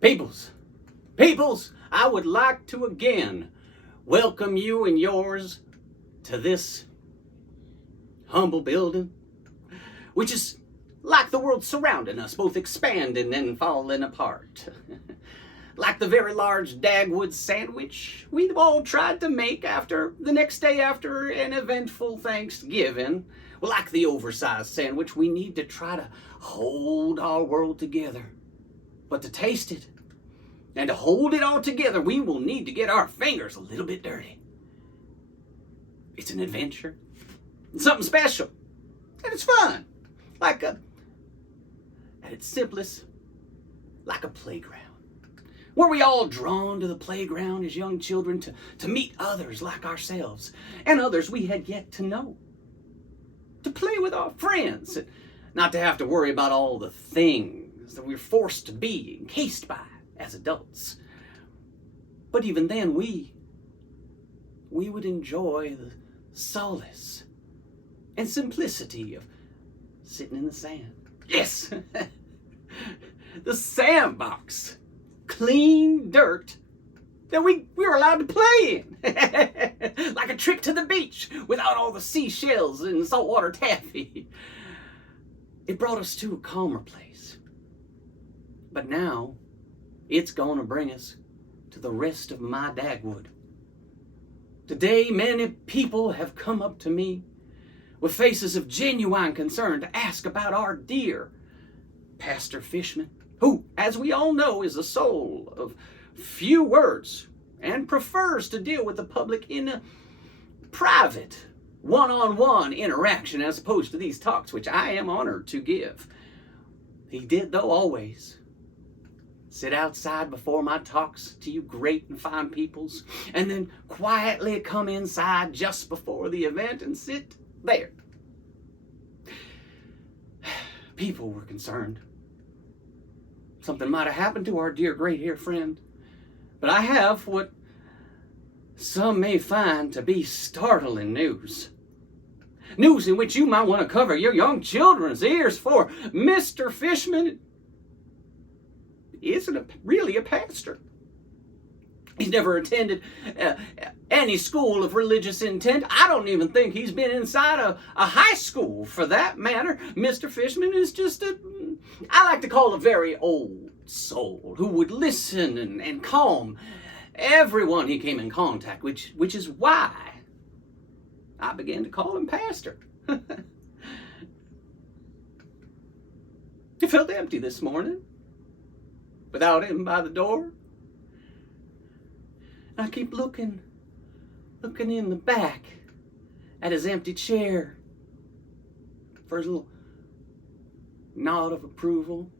Peoples, I would like to again welcome you and yours to this humble building, which is like the world surrounding us, both expanding and falling apart. Like the very large Dagwood sandwich we've all tried to make after the next day after an eventful Thanksgiving. Well, like the oversized sandwich, we need to try to hold our world together. But to taste it and to hold it all together, we will need to get our fingers a little bit dirty. It's an adventure. It's something special. And it's fun. At its simplest, like a playground. Were we all drawn to the playground as young children to meet others like ourselves and others we had yet to know? To play with our friends and not to have to worry about all the things that we're forced to be encased by as adults. But even then, we would enjoy the solace and simplicity of sitting in the sand. Yes, the sandbox. Clean dirt that we were allowed to play in. Like a trip to the beach without all the seashells and saltwater taffy. It brought us to a calmer place. But now, it's going to bring us to the rest of my Dagwood. Today, many people have come up to me with faces of genuine concern to ask about our dear Pastor Fishman, who, as we all know, is a soul of few words and prefers to deal with the public in a private, one-on-one interaction as opposed to these talks, which I am honored to give. He did, though, always sit outside before my talks to you great and fine peoples, and then quietly come inside just before the event and sit there. People were concerned. Something might have happened to our dear great-haired friend. But I have what some may find to be startling news. News in which you might want to cover your young children's ears, for Mr. Fishman isn't really a pastor. He's never attended any school of religious intent. I don't even think he's been inside a high school for that matter. Mr. Fishman is just I like to call a very old soul who would listen and calm everyone he came in contact with, which is why I began to call him pastor. It felt empty this morning without him by the door. I keep looking in the back at his empty chair for his little nod of approval.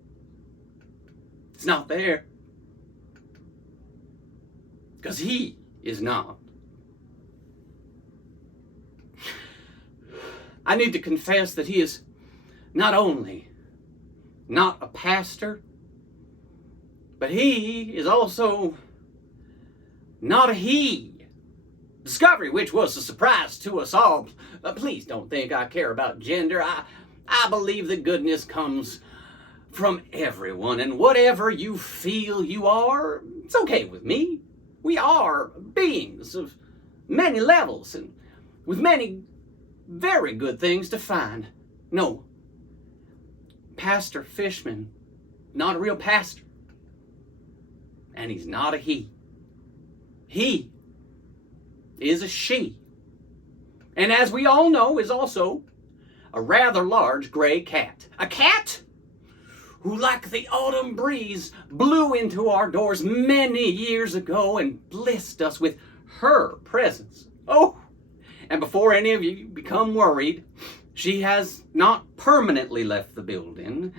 It's not there. Because he is not. I need to confess that he is not only not a pastor, but he is also not a he. Discovery, which was a surprise to us all. Please don't think I care about gender. I believe that goodness comes from everyone, and whatever you feel you are, it's okay with me. We are beings of many levels and with many very good things to find. No, Pastor Fishman, not a real pastor, and he's not a he. He is a she. And as we all know, is also a rather large gray cat. A cat who, like the autumn breeze, blew into our doors many years ago and blessed us with her presence. Oh, and before any of you become worried, she has not permanently left the building.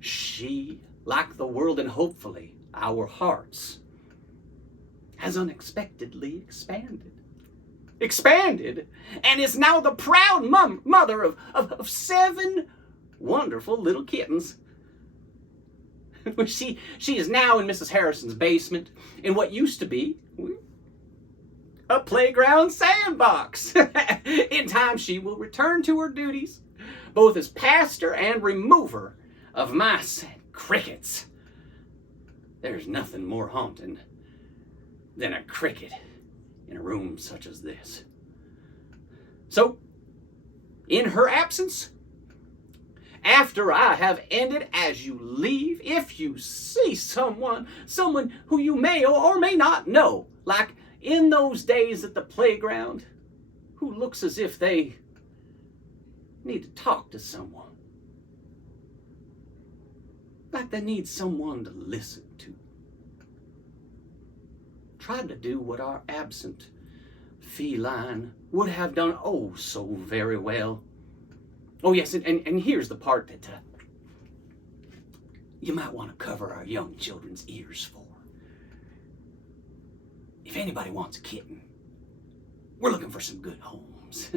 She, like the world and hopefully our hearts, has unexpectedly expanded, and is now the proud mother of 7 wonderful little kittens. She is now in Mrs. Harrison's basement in what used to be a playground sandbox. In time, she will return to her duties, both as pastor and remover of mice and crickets. There's nothing more haunting than a cricket in a room such as this. So, in her absence, after I have ended, as you leave, if you see someone who you may or may not know, like in those days at the playground, who looks as if they need to talk to someone, like they need someone to listen to, try to do what our absent feline would have done oh so very well. Oh yes, and here's the part that you might want to cover our young children's ears for. If anybody wants a kitten, we're looking for some good homes.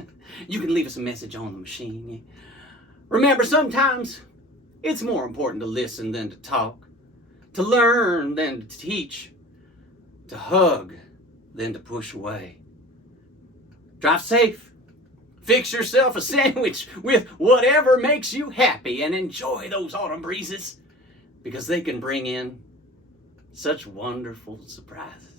You can leave us a message on the machine. Remember, sometimes it's more important to listen than to talk, to learn than to teach, to hug than to push away. Drive safe. Fix yourself a sandwich with whatever makes you happy and enjoy those autumn breezes, because they can bring in such wonderful surprises.